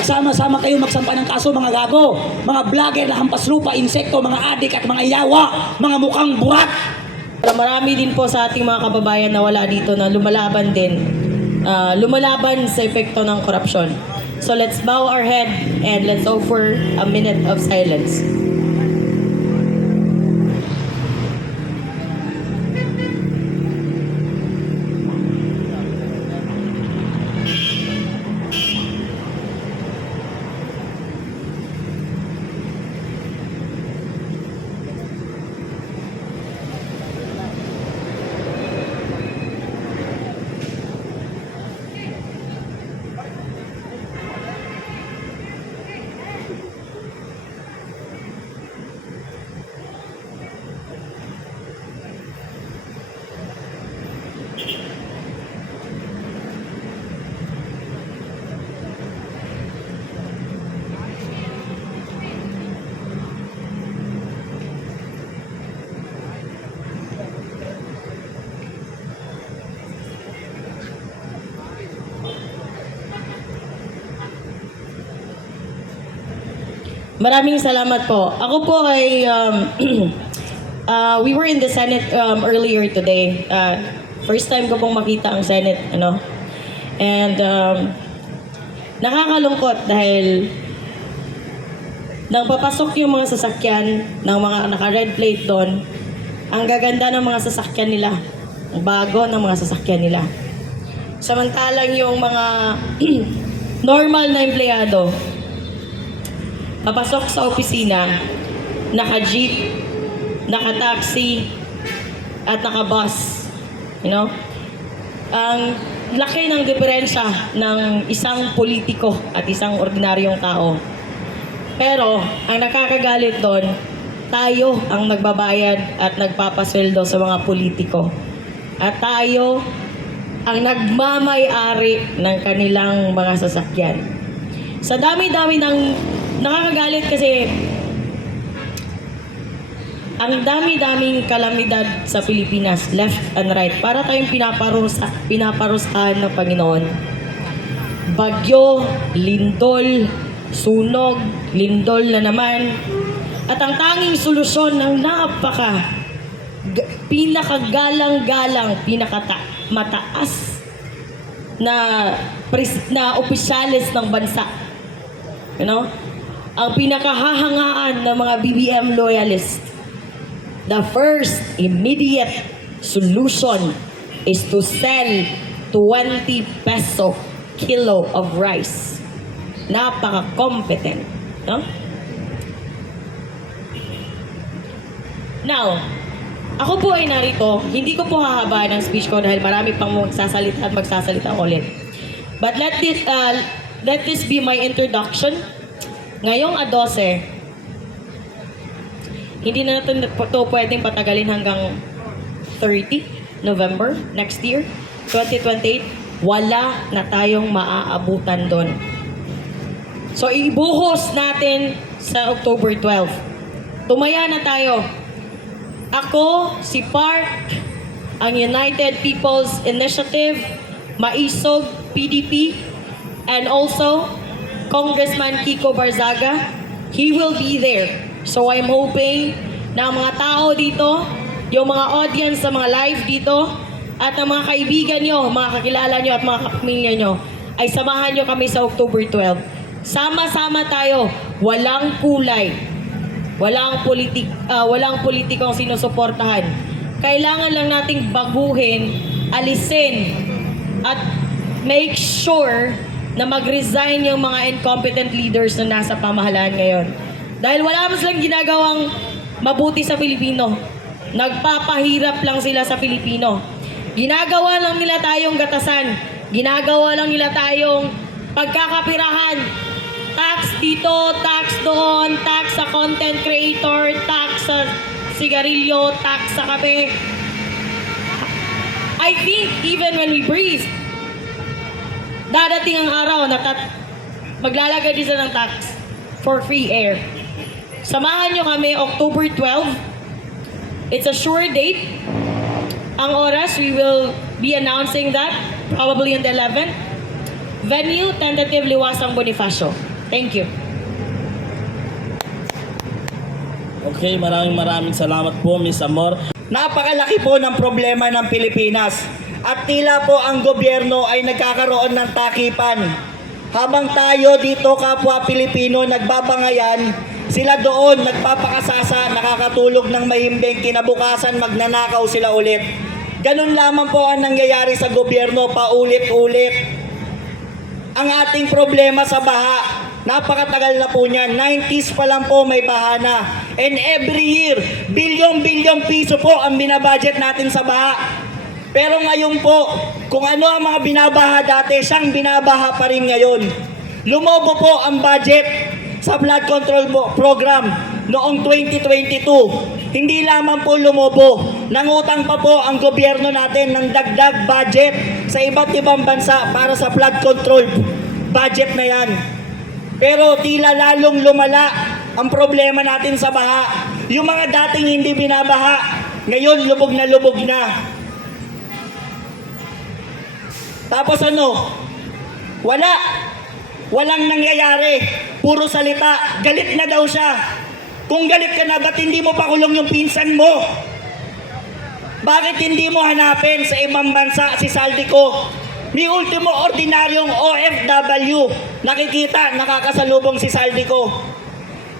Magsama-sama kayo magsampa ng kaso mga gago. Mga vlogger na hampas lupa, insekto, mga adik at mga yawa. Mga mukhang burat. Marami din po sa ating mga kababayan na wala dito na lumalaban din. ah, lumalaban sa epekto ng korupsyon. So let's bow our head and let's offer a minute of silence. Maraming salamat po. Ako po ay um, uh, we were in the Senate um, earlier today. Uh, first time ko pong makita ang Senate, ano. And um, nakakalungkot dahil nang papasok yung mga sasakyan ng mga naka-red plate doon, ang gaganda ng mga sasakyan nila. Ang bago ng mga sasakyan nila. Samantalang yung mga normal na empleyado, papasok sa opisina, naka-jeep, naka-taxi, at naka-bus. You know? Ang laki ng diferensya ng isang politiko at isang ordinaryong tao. Pero, ang nakakagalit doon, tayo ang nagbabayad at nagpapasweldo sa mga politiko. At tayo ang nagmamay-ari ng kanilang mga sasakyan. Sa dami-dami ng nakakagalit kasi ang dami-daming kalamidad sa Pilipinas, left and right, para tayong pinaparusa, pinaparusahan ng Panginoon. Bagyo, lindol, sunog, lindol na naman. At ang tanging solusyon ng napaka pinakagalang-galang, pinakata mataas na pres- na opisyalis ng bansa. You know? Ang pinakahahangaan ng mga BBM loyalists. The first immediate solution is to sell 20 peso kilo of rice. Napaka-competent. No? Now, ako po ay narito, hindi ko po hahabaan ang speech ko dahil marami pang magsasalita at magsasalita ulit. But let this, uh, let this be my introduction. Ngayong 12, hindi na natin ito pwedeng patagalin hanggang 30 November next year, 2028. Wala na tayong maaabutan doon. So, ibuhos natin sa October 12. Tumaya na tayo. Ako, si Park, ang United People's Initiative, Maisog, PDP, and also Congressman Kiko Barzaga. He will be there. So I'm hoping na ang mga tao dito, yung mga audience sa mga live dito, at ang mga kaibigan nyo, mga kakilala nyo at mga kapamilya nyo, ay samahan nyo kami sa October 12. Sama-sama tayo, walang kulay, Walang politik ah, walang politikong sinusuportahan. Kailangan lang nating baguhin, alisin at make sure na mag-resign yung mga incompetent leaders na nasa pamahalaan ngayon. Dahil wala mas lang ginagawang mabuti sa Pilipino. Nagpapahirap lang sila sa Pilipino. Ginagawa lang nila tayong gatasan. Ginagawa lang nila tayong pagkakapirahan tax dito, tax doon, tax sa content creator, tax sa sigarilyo, tax sa kape. I think even when we breathe, dadating ang araw na tat maglalagay din sila ng tax for free air. Samahan nyo kami October 12. It's a sure date. Ang oras, we will be announcing that probably on the 11th. Venue, tentative Liwasang Bonifacio. Thank you. Okay, maraming maraming salamat po, Miss Amor. Napakalaki po ng problema ng Pilipinas. At tila po ang gobyerno ay nagkakaroon ng takipan. Habang tayo dito kapwa Pilipino nagbabangayan, sila doon nagpapakasasa, nakakatulog ng mahimbing, kinabukasan magnanakaw sila ulit. Ganun lamang po ang nangyayari sa gobyerno paulit-ulit. Ang ating problema sa baha, napakatagal na po niyan. 90s pa lang po may baha na. And every year, bilyong-bilyong piso po ang binabudget natin sa baha. Pero ngayon po, kung ano ang mga binabaha dati, siyang binabaha pa rin ngayon. Lumobo po ang budget sa flood control program noong 2022. Hindi lamang po lumobo, nangutang pa po ang gobyerno natin ng dagdag budget sa iba't ibang bansa para sa flood control budget na yan. Pero tila lalong lumala ang problema natin sa baha. Yung mga dating hindi binabaha, ngayon lubog na lubog na. Tapos ano? Wala. Walang nangyayari. Puro salita. Galit na daw siya. Kung galit ka na, ba't hindi mo pakulong yung pinsan mo? Bakit hindi mo hanapin sa ibang bansa si Saldico? Ni ultimo ordinaryong OFW. Nakikita, nakakasalubong si Saldico.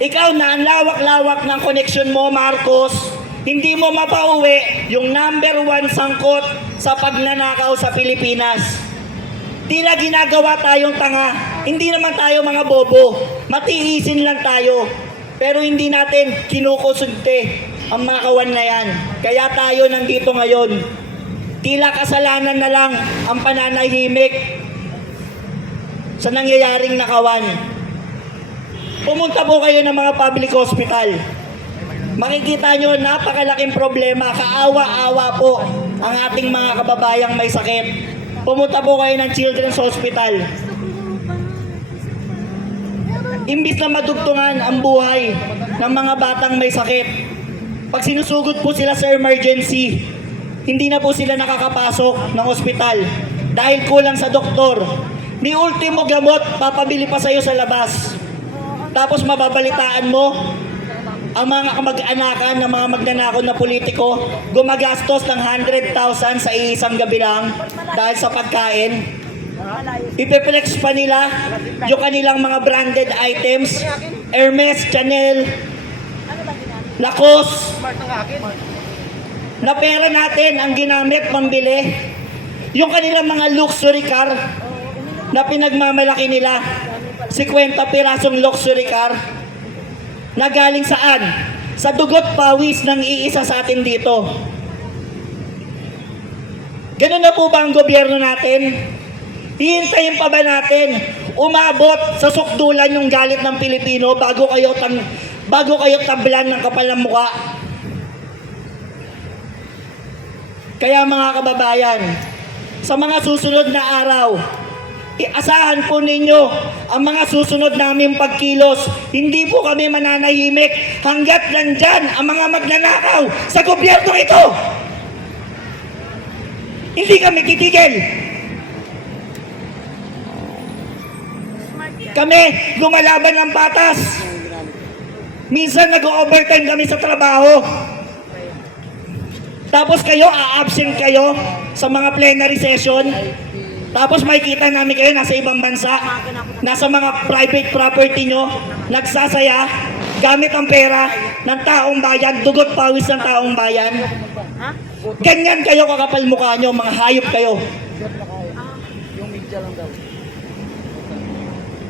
Ikaw na ang lawak-lawak ng koneksyon mo, Marcos. Hindi mo mapauwi yung number one sangkot sa pagnanakaw sa Pilipinas. Tila ginagawa tayong tanga. Hindi naman tayo mga bobo. Matiisin lang tayo. Pero hindi natin kinukusunte ang mga kawan na yan. Kaya tayo nandito ngayon. Tila kasalanan na lang ang pananahimik sa nangyayaring nakawan. Pumunta po kayo ng mga public hospital. Makikita nyo, napakalaking problema, kaawa-awa po ang ating mga kababayang may sakit. Pumunta po kayo ng Children's Hospital. Imbis na madugtungan ang buhay ng mga batang may sakit, pag sinusugod po sila sa emergency, hindi na po sila nakakapasok ng ospital dahil kulang sa doktor. Ni ultimo gamot, papabili pa sa'yo sa labas. Tapos mababalitaan mo, ang mga kamag-anakan ng mga magnanakaw na politiko gumagastos ng 100,000 sa isang gabi lang dahil sa pagkain. Ipeplex pa nila yung kanilang mga branded items, Hermes, Chanel, Lacoste, na pera natin ang ginamit pambili. Yung kanilang mga luxury car na pinagmamalaki nila, 50 pirasong luxury car, na galing saan? Sa dugot pawis ng iisa sa atin dito. Ganun na po ba ang gobyerno natin? Hihintayin pa ba natin umabot sa sukdulan yung galit ng Pilipino bago kayo tang bago kayo tablan ng kapal ng mukha? Kaya mga kababayan, sa mga susunod na araw, Iasahan po ninyo ang mga susunod naming pagkilos. Hindi po kami mananahimik hanggat nandyan ang mga magnanakaw sa gobyerno ito. Hindi kami titigil. Kami lumalaban ng batas. Minsan nag-overtime kami sa trabaho. Tapos kayo, a-absent kayo sa mga plenary session. Tapos makikita namin kayo nasa ibang bansa, nasa mga private property nyo, nagsasaya, gamit ang pera ng taong bayan, dugot pawis ng taong bayan. Ganyan kayo kakapal mukha nyo, mga hayop kayo.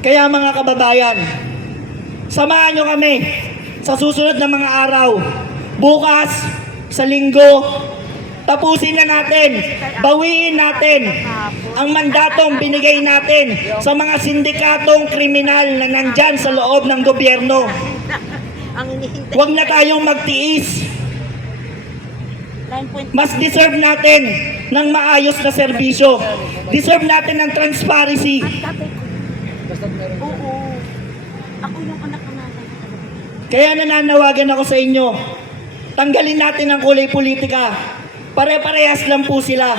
Kaya mga kababayan, samahan nyo kami sa susunod na mga araw. Bukas, sa linggo, tapusin na natin, bawiin natin ang mandatong binigay natin sa mga sindikatong kriminal na nandyan sa loob ng gobyerno. Huwag na tayong magtiis. 9.5. Mas deserve natin ng maayos na serbisyo. Deserve natin ng transparency. Oo. Ako yung anak na. Kaya nananawagan ako sa inyo. Tanggalin natin ang kulay politika. Pare-parehas lang po sila.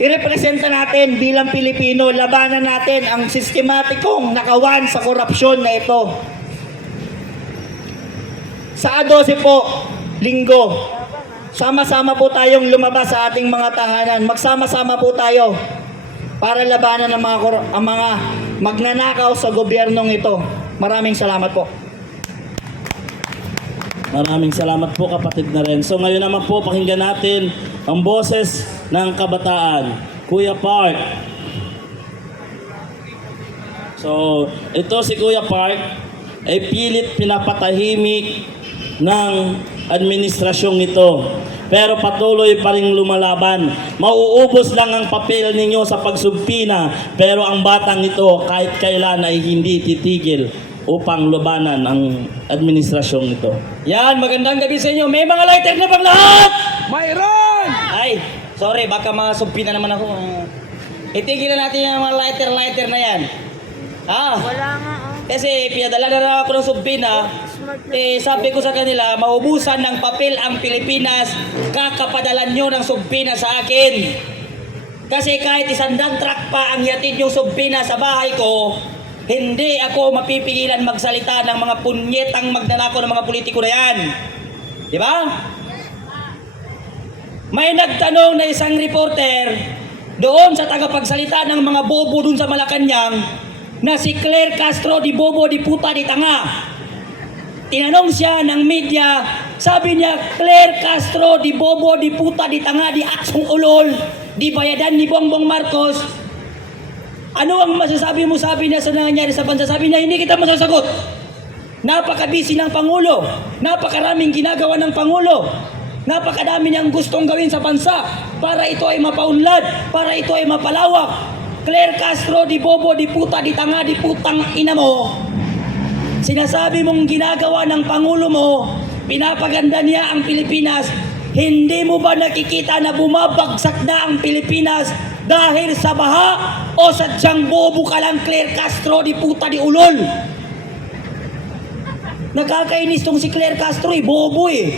Irepresenta natin bilang Pilipino, labanan natin ang sistematikong nakawan sa korupsyon na ito. Sa A12 po, linggo, sama-sama po tayong lumabas sa ating mga tahanan. Magsama-sama po tayo para labanan ang mga, ang mga magnanakaw sa gobyernong ito. Maraming salamat po. Maraming salamat po kapatid na rin. So ngayon naman po pakinggan natin ang boses ng kabataan. Kuya Park. So ito si Kuya Park ay pilit pinapatahimik ng administrasyong ito. Pero patuloy pa rin lumalaban. Mauubos lang ang papel ninyo sa pagsubpina. Pero ang batang ito kahit kailan ay hindi titigil upang labanan ang administrasyong ito. Yan, magandang gabi sa inyo. May mga lighter na bang lahat? Mayroon! Ay, sorry, baka masumpi na naman ako. Ah, Itigil na natin yung mga lighter-lighter na yan. Ah, Wala nga, oh. kasi pinadala na lang ako ng. Smart na. Eh, sabi ko sa kanila, maubusan ng papel ang Pilipinas, kakapadalan nyo ng sumpina sa akin. Kasi kahit isandang truck pa ang yatid yung sumpina sa bahay ko, hindi ako mapipigilan magsalita ng mga punyetang magnanako ng mga politiko na yan. Di ba? May nagtanong na isang reporter doon sa tagapagsalita ng mga bobo doon sa Malacanang na si Claire Castro di bobo di puta di tanga. Tinanong siya ng media, sabi niya, Claire Castro di bobo di puta di tanga di aksong ulol di bayadan ni Bongbong Marcos. Ano ang masasabi mo sabi niya sa nangyari sa bansa? Sabi niya, hindi kita masasagot. Napaka-busy ng Pangulo. Napakaraming ginagawa ng Pangulo. Napakadami niyang gustong gawin sa bansa para ito ay mapaunlad, para ito ay mapalawak. Claire Castro, di bobo, di puta, di tanga, di putang ina mo. Sinasabi mong ginagawa ng Pangulo mo, pinapaganda niya ang Pilipinas. Hindi mo ba nakikita na bumabagsak na ang Pilipinas dahil sa baha o sadyang bobo ka lang Claire Castro, di puta, di ulol? Nakakainis tong si Claire Castro eh, bobo eh.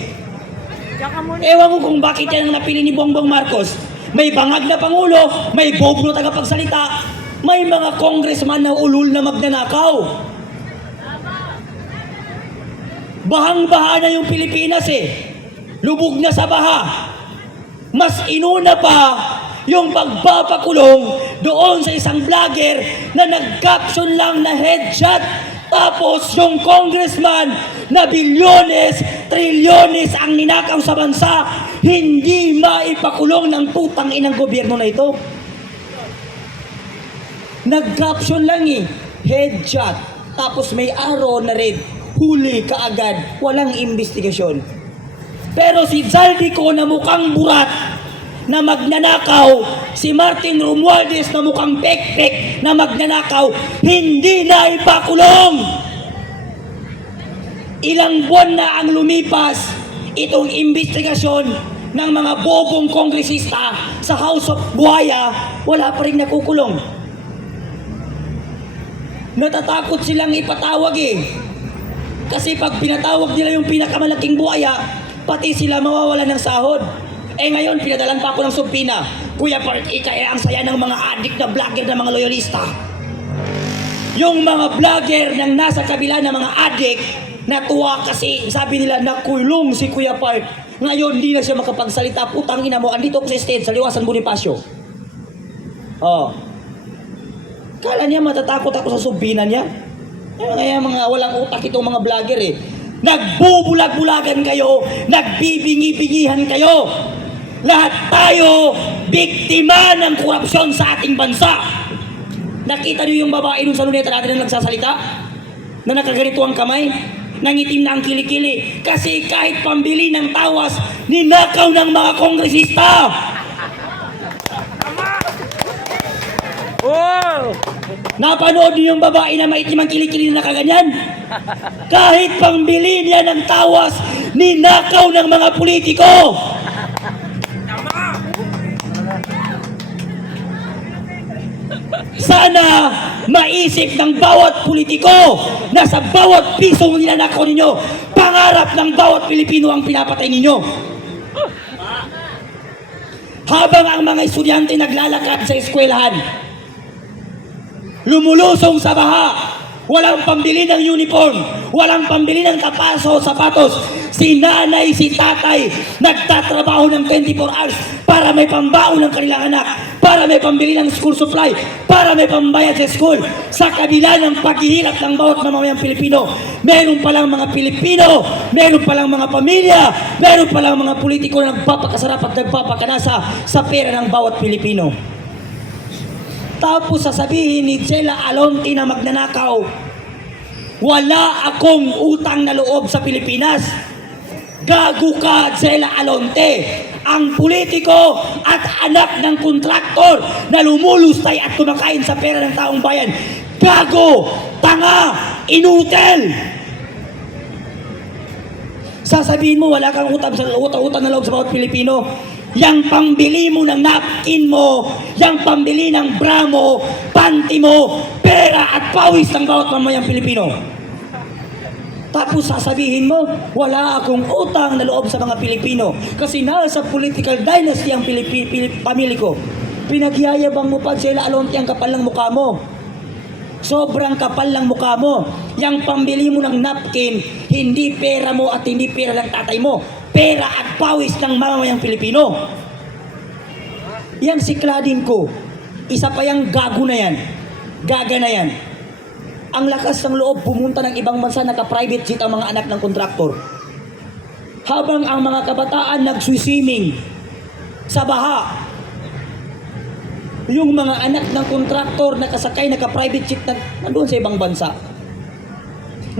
Ewan ko kung bakit yan ang napili ni Bongbong Marcos. May bangag na Pangulo, may bobo na tagapagsalita, may mga congressman na ulul na magnanakaw. Bahang-baha na yung Pilipinas eh. Lubog na sa baha. Mas inuna pa yung pagpapakulong doon sa isang vlogger na nag-caption lang na headshot tapos yung congressman na bilyones, trilyones ang ninakaw sa bansa, hindi maipakulong ng putang inang gobyerno na ito. Nag-caption lang eh, headshot. Tapos may arrow na red, huli kaagad, walang investigasyon. Pero si Zaldico na mukhang burat, na magnanakaw, si Martin Romualdez na mukhang pek-pek na magnanakaw, hindi na ipakulong. Ilang buwan na ang lumipas itong investigasyon ng mga bobong kongresista sa House of Buhaya, wala pa rin nakukulong. Natatakot silang ipatawag eh. Kasi pag pinatawag nila yung pinakamalaking buhaya, pati sila mawawala ng sahod. Eh ngayon, pinadalan pa ako ng sumpina. Kuya Bart, ikaya ang saya ng mga adik na vlogger na mga loyalista. Yung mga vlogger ng nasa kabila ng mga adik, natuwa kasi sabi nila nakulong si Kuya Bart. Ngayon, hindi na siya makapagsalita. Putang ina mo, andito ako sa stage sa Liwasan Bonifacio. Oh. Kala niya matatakot ako sa sumbina niya. Eh, Kaya mga walang utak itong mga vlogger eh. Nagbubulag-bulagan kayo, nagbibingi-bingihan kayo. Lahat tayo biktima ng korupsyon sa ating bansa. Nakita niyo yung babae dun sa luneta natin na nagsasalita? Na nakaganito ang kamay? Nangitim na ang kilikili. Kasi kahit pambili ng tawas, ninakaw ng mga kongresista. Wow! Napanood niyo yung babae na maitim ang kilikili na nakaganyan? Kahit pangbili niya ng tawas, ninakaw ng mga politiko! Sana maisip ng bawat politiko na sa bawat pisong ninanakaw ninyo, pangarap ng bawat Pilipino ang pinapatay ninyo. Habang ang mga estudyante naglalakad sa eskwelahan, lumulusong sa baha, walang pambili ng uniform, walang pambili ng kapaso, sapatos. Si nanay, si tatay, nagtatrabaho ng 24 hours para may pambaon ng kanilang anak, para may pambili ng school supply, para may pambayad sa school. Sa kabila ng paghihirap ng bawat mamamayang Pilipino, meron palang mga Pilipino, meron palang mga pamilya, meron palang mga politiko na nagpapakasarap at nagpapakanasa sa pera ng bawat Pilipino. Tapos sasabihin ni Jela Alonti na magnanakaw, wala akong utang na loob sa Pilipinas. Gago ka, Jela Alonte. Ang politiko at anak ng kontraktor na lumulustay at kumakain sa pera ng taong bayan. Gago! Tanga! Inutel! Sasabihin mo, wala kang utang, sa, utang na loob sa bawat Pilipino. Yang pambili mo ng napkin mo, yang pambili ng bra mo, panty mo, pera at pawis ng bawat mamayang Pilipino. Tapos sasabihin mo, wala akong utang na loob sa mga Pilipino kasi nasa political dynasty ang Pilipi, Pilip, pamilya ko. Pinagyayabang mo pa sila alonti ang kapal ng mukha mo. Sobrang kapal ng mukha mo. Yang pambili mo ng napkin, hindi pera mo at hindi pera ng tatay mo. Pera at pawis ng mamamayang Pilipino. Yan si Claudine ko. Isa pa yung gago na yan. Gaga na yan. Ang lakas ng loob pumunta ng ibang bansa naka-private jet ang mga anak ng kontraktor. Habang ang mga kabataan nagswiswimming sa baha, yung mga anak ng kontraktor nakasakay naka-private jet na nandun sa ibang bansa.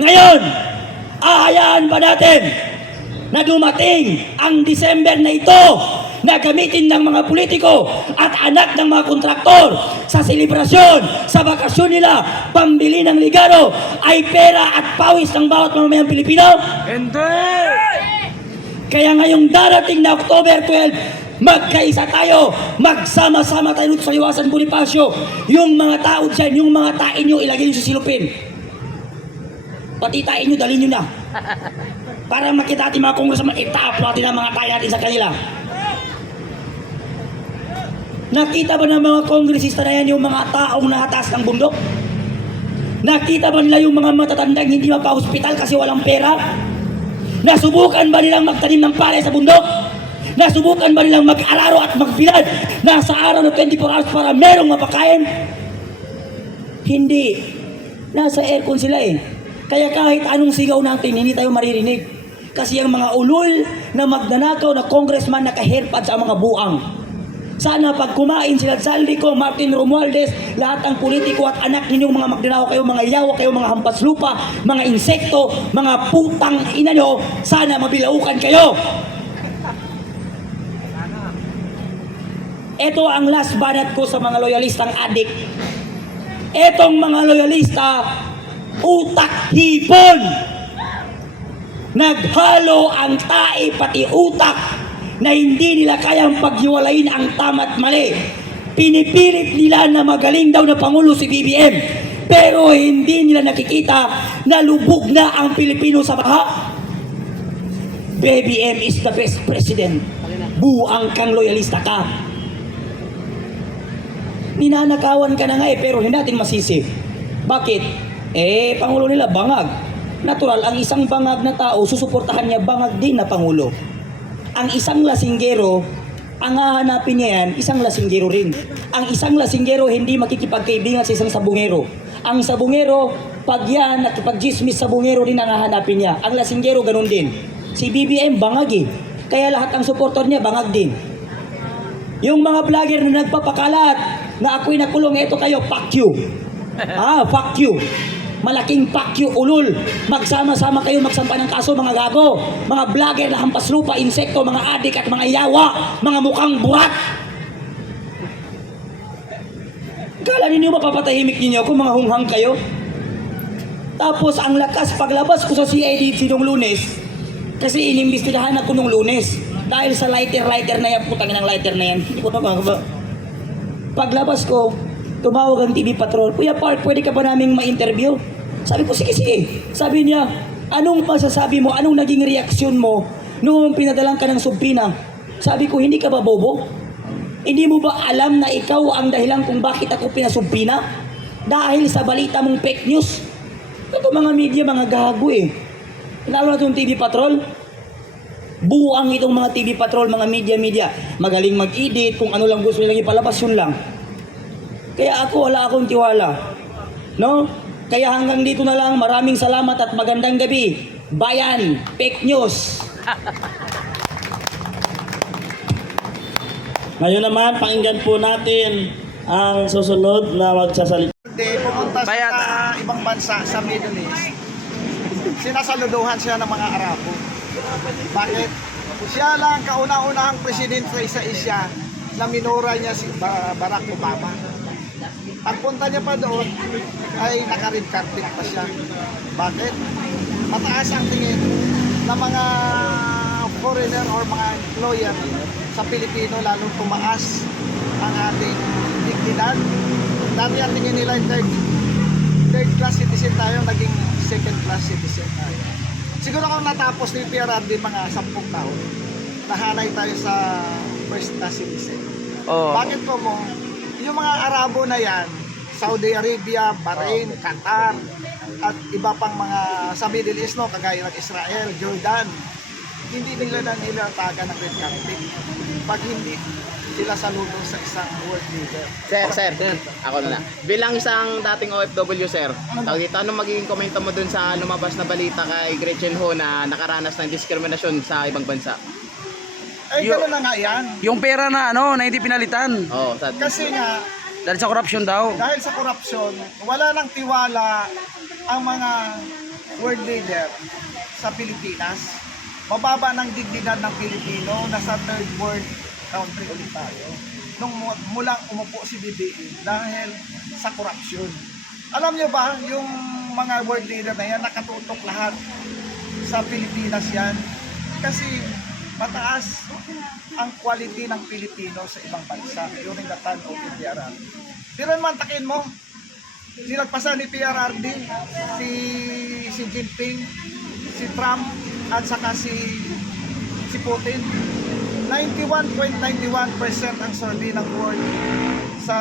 Ngayon, ahayaan ba natin na dumating ang December na ito na gamitin ng mga politiko at anak ng mga kontraktor sa selebrasyon, sa bakasyon nila, pambili ng ligaro ay pera at pawis ng bawat mamamayang Pilipino? Hindi! Kaya ngayong darating na October 12, magkaisa tayo, magsama-sama tayo sa Liwasan Bonifacio. Yung mga tao dyan, yung mga tain nyo, ilagay nyo sa silupin. Pati tain nyo, dalhin nyo na. Para makita natin mga kongresman, itaap natin ang mga tayo natin sa kanila. Nakita ba ng mga kongresista na yan yung mga taong nahatas ng bundok? Nakita ba nila yung mga matatandang hindi mapa-hospital kasi walang pera? Nasubukan ba nilang magtanim ng palay sa bundok? Nasubukan ba nilang mag-araro at magbilad na sa araw ng 24 hours para merong mapakain? Hindi. Nasa aircon sila eh. Kaya kahit anong sigaw natin, hindi tayo maririnig. Kasi ang mga ulol na magnanakaw na congressman nakaherpad sa mga buang. Sana pag kumain sila Saldi ko, Martin Romualdez, lahat ng politiko at anak ninyong mga magnanakaw kayo, mga yawa kayo, mga hampas lupa, mga insekto, mga putang ina nyo, sana mabilaukan kayo. Ito ang last banat ko sa mga loyalistang adik. Etong mga loyalista, utak hipon. Naghalo ang tae pati utak na hindi nila kayang paghiwalayin ang tama at mali. Pinipilit nila na magaling daw na Pangulo si BBM. Pero hindi nila nakikita na lubog na ang Pilipino sa baha. BBM is the best president. Buang kang loyalista ka. Ninanakawan ka na nga eh, pero hindi natin masisi. Bakit? Eh, Pangulo nila, bangag. Natural, ang isang bangag na tao, susuportahan niya bangag din na Pangulo. Ang isang lasinggero, ang hahanapin niya yan, isang lasinggero rin. Ang isang lasinggero hindi makikipagkaibigan sa isang sabungero. Ang sabungero, pag yan, nakipag-gismis sabungero din ang hahanapin niya. Ang lasinggero, ganun din. Si BBM, bangag eh. Kaya lahat ng supporter niya, bangag din. Yung mga vlogger na nagpapakalat na ako'y nakulong, eto kayo, fuck you. Ah, fuck you. Malaking fuck you, ulul. Magsama-sama kayo magsampa ng kaso, mga gago. Mga vlogger na hampas lupa, insekto, mga adik at mga yawa, mga mukhang burat. Kala ninyo mapapatahimik ninyo kung mga hunghang kayo? Tapos ang lakas paglabas ko sa CID sinong lunes, kasi inimbestigahan ako nung lunes. Dahil sa lighter-lighter na yan, putang ng lighter na yan. Hindi ko na ba? Paglabas ko, tumawag ang TV Patrol. Kuya Park, pwede ka ba naming ma-interview? Sabi ko, sige, sige. Sabi niya, anong masasabi mo, anong naging reaksyon mo noong pinadalang ka ng subpina? Sabi ko, hindi ka ba bobo? Hindi mo ba alam na ikaw ang dahilan kung bakit ako pinasumpina? Dahil sa balita mong fake news. Ito mga media, mga gago eh. Lalo na itong TV Patrol. Buang itong mga TV Patrol, mga media-media. Magaling mag-edit, kung ano lang gusto nilang ipalabas, yun lang. Kaya ako, wala akong tiwala. No? Kaya hanggang dito na lang, maraming salamat at magandang gabi. Bayan, fake news. Ngayon naman, pakinggan po natin ang susunod na magsasalita. Hindi, pumunta siya sa ibang bansa sa Middle East. Sinasaluduhan siya ng mga Arabo. Bakit? Siya lang kauna-unahang presidente sa Asia na minura niya si Ba- Barack Obama. Pagpunta niya pa doon, ay naka-red carpet pa siya. Bakit? Mataas ang tingin ng mga foreigner or mga employer sa Pilipino, lalo tumaas ang ating dignidad. Dati ang tingin nila third, third class citizen tayo, naging second class citizen tayo. Siguro kung natapos ni PRRD mga 10 taon, nahanay tayo sa first class citizen. Bakit po mo? Yung mga Arabo na yan, Saudi Arabia, Bahrain, Qatar, at iba pang mga sa Middle East, no, kagaya ng Israel, Jordan, hindi nila na nilatagan ng red carpet pag hindi sila saludo sa isang world leader. Sir, sir, ako na lang. Bilang isang dating OFW, sir, tawag dito, ano magiging komento mo dun sa lumabas na balita kay Gretchen Ho na nakaranas ng diskriminasyon sa ibang bansa? Ay, gano'n na nga yan. Yung pera na ano, na hindi pinalitan. Oo, sa Kasi nga, Dahil sa corruption daw. dahil sa korupsyon, wala nang tiwala ang mga world leader sa Pilipinas. Mababa ng dignidad ng Pilipino, nasa third world country ulit tayo. Nung mu- mulang umupo si BBM dahil sa korupsyon. Alam niyo ba, yung mga world leader na yan, nakatutok lahat sa Pilipinas yan. Kasi mataas ang quality ng Pilipino sa ibang bansa during the time of the PRRD. Pero naman takin mo, sinagpasa ni PRRD, si, si Jinping, si Trump, at saka si, si Putin. 91.91% ang survey ng world sa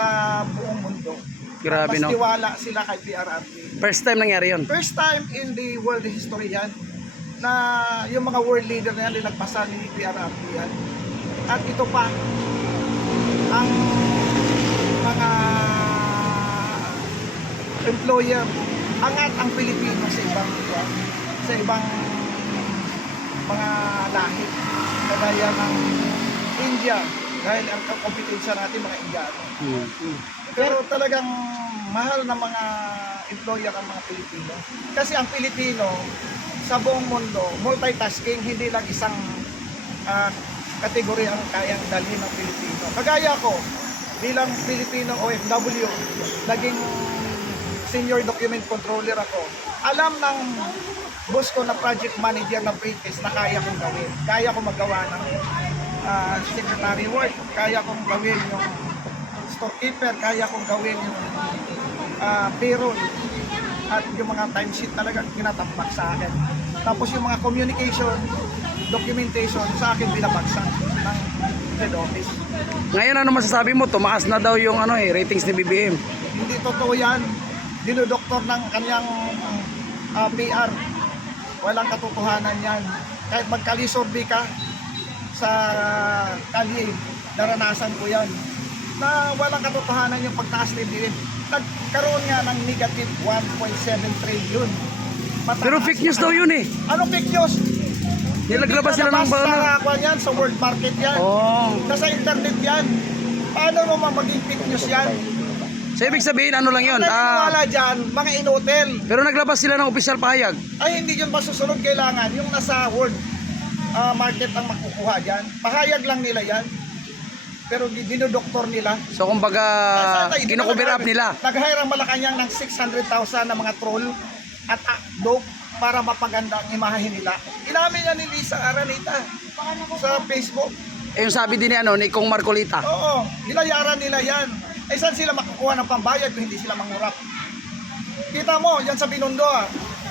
buong mundo. Grabe, Mas no? tiwala sila kay PRRD. First time nangyari yun. First time in the world history yan na yung mga world leader na yan linagpasan ni PRRD yan. At ito pa ang mga employer angat ang Pilipino sa ibang sa ibang mga lahi kagaya ng India dahil ang kompetensya natin mga Indiano. Pero talagang mahal na mga employer ang mga Pilipino. Kasi ang Pilipino sa buong mundo, multitasking, hindi lang isang ah, kategory ang kayang dalhin ng Pilipino. Kagaya ko, bilang Filipino OFW, naging senior document controller ako. Alam ng boss ko na project manager ng British na kaya kong gawin. Kaya kong magawa ng ah, secretary work. Kaya kong gawin yung storekeeper. Kaya kong gawin yung ah, payroll. At yung mga timesheet talaga kinatambak sa akin. Tapos yung mga communication, documentation sa akin binabagsak ng head office. Ngayon ano masasabi mo? Tumaas na daw yung ano eh, ratings ni BBM. Hindi totoo yan. Dinodoktor ng kanyang ah, PR. Walang katotohanan yan. Kahit magkalisorbi ka sa kalye, naranasan ko yan. Na walang katotohanan yung pagtaas ni BM. Nagkaroon nga ng negative 1.7 trillion. Mataas Pero fake news daw yun eh. Anong fake news? Nilaglabas sila ng Sa bala. kwan yan, sa world market yan. Oh. Nasa internet yan. Paano mo ma- maging fake news yan? So ibig sabihin ano lang yun? Ang Ah, naniniwala dyan, mga inutil. pero naglabas sila ng official pahayag. Ay hindi yun masusunod kailangan. Yung nasa world ah, market ang makukuha dyan. Pahayag lang nila yan. Pero di- dinodoktor nila. So kumbaga, Kasi, kinukover up nila. Nag-hire ang Malacanang ng 600,000 na mga troll at akdo para mapaganda ang imahe nila. Inamin niya ni Lisa Aranita sa Facebook. Eh yung sabi din ni ano, ni Kong Marcolita. Oo, nilayaran nila yan. Eh saan sila makukuha ng pambayad kung hindi sila mangurap? Kita mo, yan sa Binondo ah.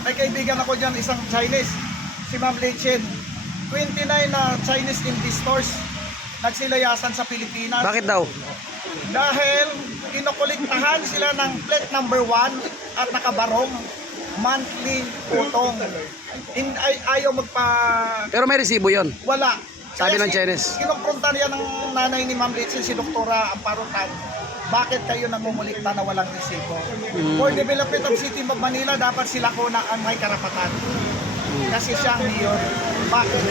May kaibigan ako dyan, isang Chinese, si Ma'am Lechen. 29 na Chinese investors nagsilayasan sa Pilipinas. Bakit daw? Dahil kinukuliktahan sila ng plate number 1 at nakabarong monthly utong. In, ay, ayaw magpa... Pero may resibo yon. Wala. Sabi Kaya ng si- Chinese. Kinumpronta niya ng nanay ni Ma'am Litsin, si Doktora Amparutan. Bakit kayo nagmumulikta na walang resibo? Hmm. For development of City of Manila, dapat sila ko na ang may karapatan. Kasi siya ang mayor. Bakit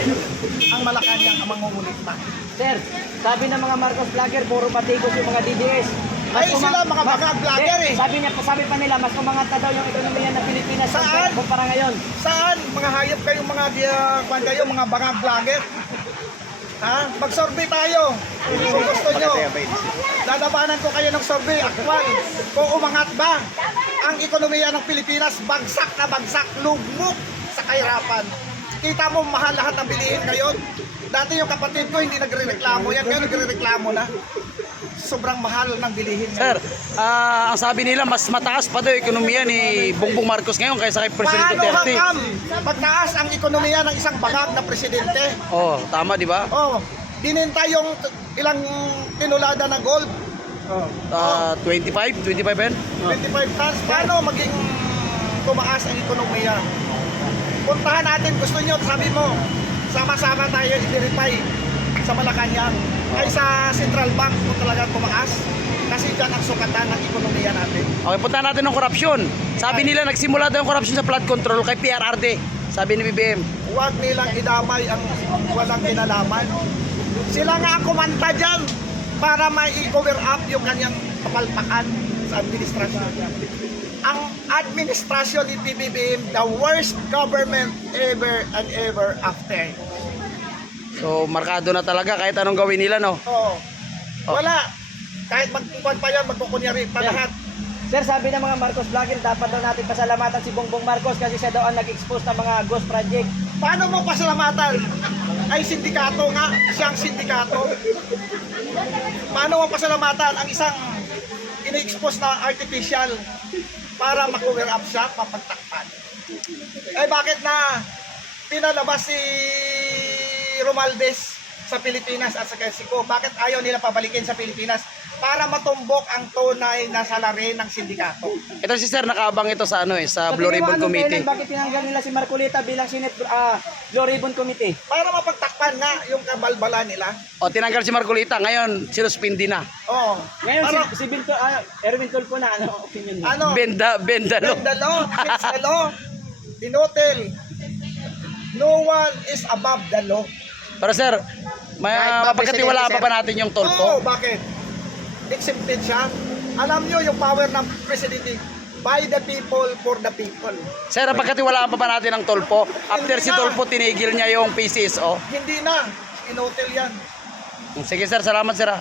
ang Malacanang ang mangumulikta? Sir, sabi ng mga Marcos vlogger, puro patikos yung mga DDS. Ay, sila mga baka vlogger eh. Sabi niya, sabi pa nila, mas umangat na daw yung ekonomiya ng Pilipinas Saan? kumpara ngayon. Saan? Mga hayop kayong mga uh, kwan kayo, mga baka vlogger? Ha? Mag-survey tayo. Kung gusto nyo. Lalabanan ko kayo ng survey. Actual. Kung umangat ba ang ekonomiya ng Pilipinas, bagsak na bagsak, lugmok sa kahirapan. Kita mo, mahal lahat ng bilihin ngayon. Dati yung kapatid ko hindi nagre-reklamo yan, ngayon nagre-reklamo na. Sobrang mahal ng bilihin Sir, ah, ang sabi nila mas mataas pa daw yung ekonomiya ni Bongbong Marcos ngayon kaysa kay President Paano Duterte. magtaas ang ekonomiya ng isang bangag na presidente? Oh, tama di ba? Oh, dininta yung ilang tinulada na gold. Ah, 25, 25 ba yan? 25 tons. Paano maging tumaas ang ekonomiya? Puntahan natin, gusto nyo, sabi mo, sama-sama tayo i-verify sa Malacanang ay sa Central Bank kung talaga tumaas. Kasi dyan ang sukatan ng ekonomiya natin. Okay, punta natin ng korupsyon. Sabi nila nagsimula daw yung korupsyon sa flood control kay PRRD. Sabi ni BBM. Huwag nilang idamay ang walang kinalaman. Sila nga ang kumanta dyan para mai-cover up yung kanyang kapalpakan sa administrasyon. Ang administrasyon ni PBBM, the worst government ever and ever after. So, markado na talaga kahit anong gawin nila, no? Oo. Wala. Kahit magkukuhan pa yan, magkukunyari pa lahat. Sir, sabi ng mga Marcos vlogger, dapat daw natin pasalamatan si Bongbong Marcos kasi siya daw ang nag-expose ng mga ghost project. Paano mo pasalamatan? Ay sindikato nga, siyang sindikato. Paano mo pasalamatan ang isang ini-expose na artificial para ma-cover up siya, mapagtakpan? Eh bakit na pinalabas si Romaldes sa Pilipinas at sa Mexico? Bakit ayaw nila pabalikin sa Pilipinas? Para matumbok ang tunay na salary ng sindikato. Ito si Sir, nakaabang ito sa ano eh, sa Blue Ribbon ano, Committee. kailan, bakit tinanggal nila si Marcolita bilang Senate ah, Blue Ribbon Committee? Para mapagtakpan nga yung kabalbala nila. O, tinanggal si Marcolita. Ngayon, sinuspindi na. Oo. Ngayon, Para- si, si Binto, ah, Erwin Tulfo na, ano opinion mo? ano? Benda, bendalo. Bend the law, fix the law. Tinotel. No one is above the law. Pero Sir, may Kahit ba mapagkatiwalaan pa ba natin yung Oo, tolpo? bakit? Exempted siya. Alam nyo yung power ng presidente by the people, for the people. Sir, mapagkatiwalaan pa ba natin ang tolpo? After si tolpo, tinigil niya yung PCSO. Hindi na. Inotel yan. Sige Sir, salamat Sir. ah.